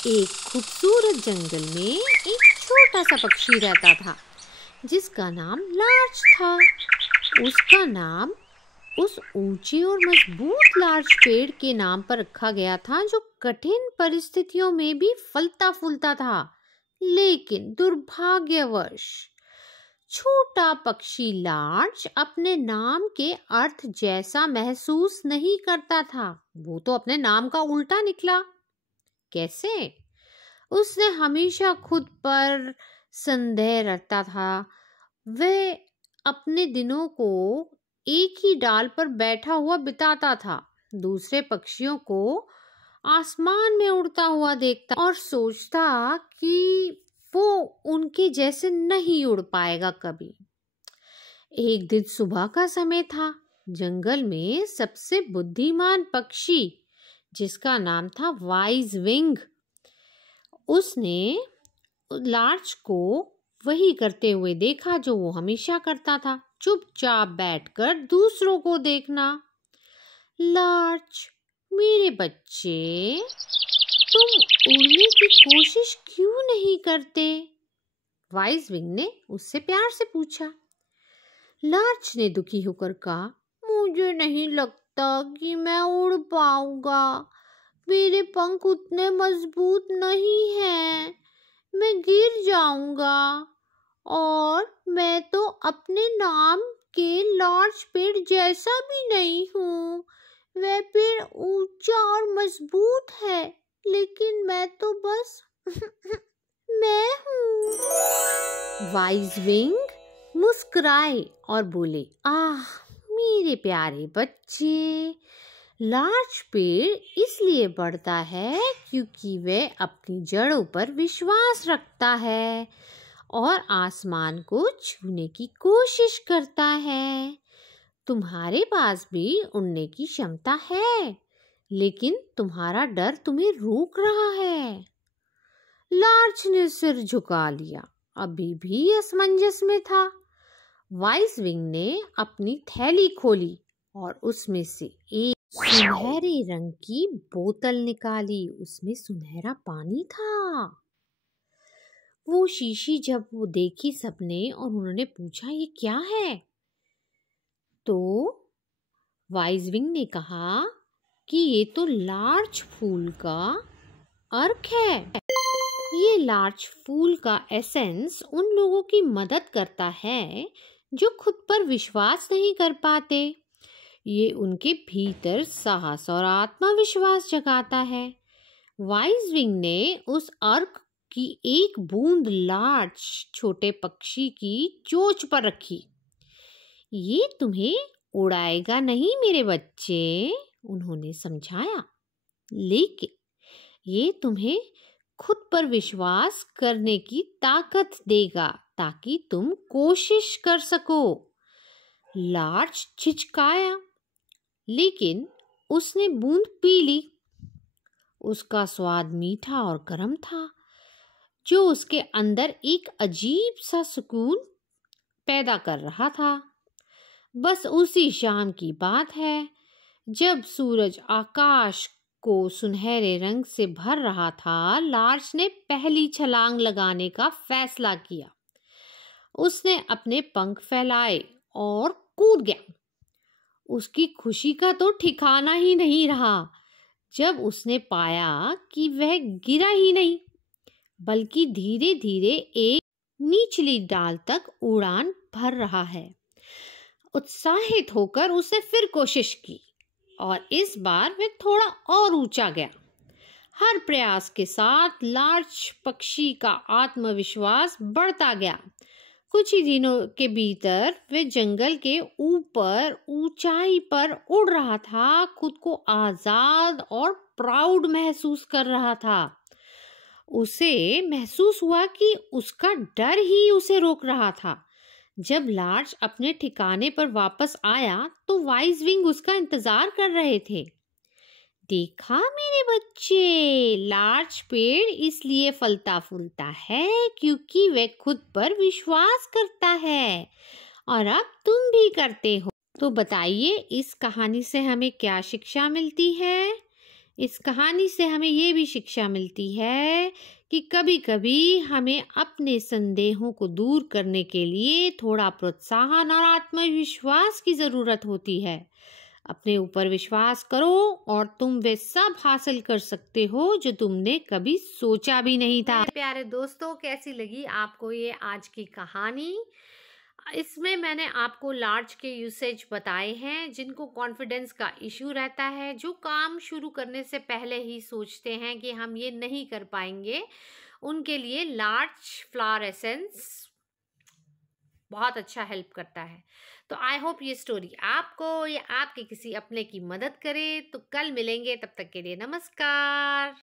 एक खूबसूरत जंगल में एक छोटा सा पक्षी रहता था जिसका नाम लार्च था। उसका नाम उस ऊंचे और मजबूत लार्च पेड़ के नाम पर रखा गया था जो कठिन परिस्थितियों में भी फलता फूलता था। लेकिन दुर्भाग्यवश छोटा पक्षी लार्च अपने नाम के अर्थ जैसा महसूस नहीं करता था। वो तो अपने नाम का उल्टा निकला। कैसे? उसने हमेशा खुद पर संदेह रखता था। वह अपने दिनों को एक ही डाल पर बैठा हुआ बिताता था, दूसरे पक्षियों को आसमान में उड़ता हुआ देखता और सोचता कि वो उनके जैसे नहीं उड़ पाएगा कभी। एक दिन सुबह का समय था। जंगल में सबसे बुद्धिमान पक्षी, जिसका नाम था वाइज विंग, उसने लार्च को वही करते हुए देखा जो वो हमेशा करता था, चुपचाप बैठकर दूसरों को देखना। लार्च, मेरे बच्चे, तुम उड़ने की कोशिश क्यों नहीं करते? वाइज विंग ने उससे प्यार से पूछा। लार्च ने दुखी होकर कहा, मुझे नहीं लगता कि मैं उड़ पाऊंगा। मेरे पंख उतने मजबूत नहीं हैं। मैं गिर जाऊंगा और मैं तो अपने नाम के लार्च पेड़ जैसा भी नहीं हूँ। वह पेड़ ऊंचा और मजबूत है, लेकिन मैं तो बस मैं हूँ। वाइज विंग मुस्कुराए और बोले, आह मेरे प्यारे बच्चे, लार्च पेड़ इसलिए बढ़ता है क्योंकि वह अपनी जड़ों पर विश्वास रखता है और आसमान को छूने की कोशिश करता है। तुम्हारे पास भी उड़ने की क्षमता है, लेकिन तुम्हारा डर तुम्हें रोक रहा है। लार्च ने सिर झुका लिया, अभी भी असमंजस में था। वाइज विंग ने अपनी थैली खोली और उसमें से एक सुनहरे रंग की बोतल निकाली। उसमें सुनहरा पानी था। वो शीशी जब वो देखी सबने और उन्होंने पूछा, ये क्या है? तो वाइज विंग ने कहा कि ये तो लार्च फूल का अर्क है। ये लार्च फूल का एसेंस उन लोगों की मदद करता है जो खुद पर विश्वास नहीं कर पाते। ये उनके भीतर साहस और आत्मविश्वास जगाता है। वाइज विंग ने उस अर्क की एक बूंद लार्च छोटे पक्षी की चोंच पर रखी। ये तुम्हें उड़ाएगा नहीं मेरे बच्चे, उन्होंने समझाया, लेकिन ये तुम्हें खुद पर विश्वास करने की ताकत देगा ताकि तुम कोशिश कर सको। लार्च छिचकाया, लेकिन उसने बूंद पी ली। उसका स्वाद मीठा और गर्म था, जो उसके अंदर एक अजीब सा सुकून पैदा कर रहा था। बस उसी शाम की बात है, जब सूरज आकाश को सुनहरे रंग से भर रहा था, लार्च ने पहली छलांग लगाने का फैसला किया। उसने अपने पंख फैलाए और कूद गया। उसकी खुशी का तो ठिकाना ही नहीं रहा जब उसने पाया कि वह गिरा ही नहीं, बल्कि धीरे धीरे एक निचली डाल तक उड़ान भर रहा है। उत्साहित होकर उसने फिर कोशिश की और इस बार वह थोड़ा और ऊंचा गया। हर प्रयास के साथ लार्च पक्षी का आत्मविश्वास बढ़ता गया। कुछ ही दिनों के भीतर वह जंगल के ऊपर ऊंचाई पर उड़ रहा था, खुद को आजाद और प्राउड महसूस कर रहा था। उसे महसूस हुआ कि उसका डर ही उसे रोक रहा था। जब लार्च अपने ठिकाने पर वापस आया तो वाइज विंग उसका इंतजार कर रहे थे। देखा मेरे बच्चे, लार्च पेड़ इसलिए फलता फूलता है क्योंकि वह खुद पर विश्वास करता है, और अब तुम भी करते हो। तो बताइए, इस कहानी से हमें क्या शिक्षा मिलती है? इस कहानी से हमें ये भी शिक्षा मिलती है कि कभी-कभी हमें अपने संदेहों को दूर करने के लिए थोड़ा प्रोत्साहन और आत्मविश्वास की ज़रूरत होती है। अपने ऊपर विश्वास करो और तुम वे सब हासिल कर सकते हो जो तुमने कभी सोचा भी नहीं था। मेरे प्यारे दोस्तों, कैसी लगी आपको ये आज की कहानी? इसमें मैंने आपको लार्ज के यूसेज बताए हैं। जिनको कॉन्फिडेंस का इशू रहता है, जो काम शुरू करने से पहले ही सोचते हैं कि हम ये नहीं कर पाएंगे, उनके लिए लार्ज फ्लावर एसेंस बहुत अच्छा हेल्प करता है। तो आई होप ये स्टोरी आपको या आपके किसी अपने की मदद करे। तो कल मिलेंगे, तब तक के लिए नमस्कार।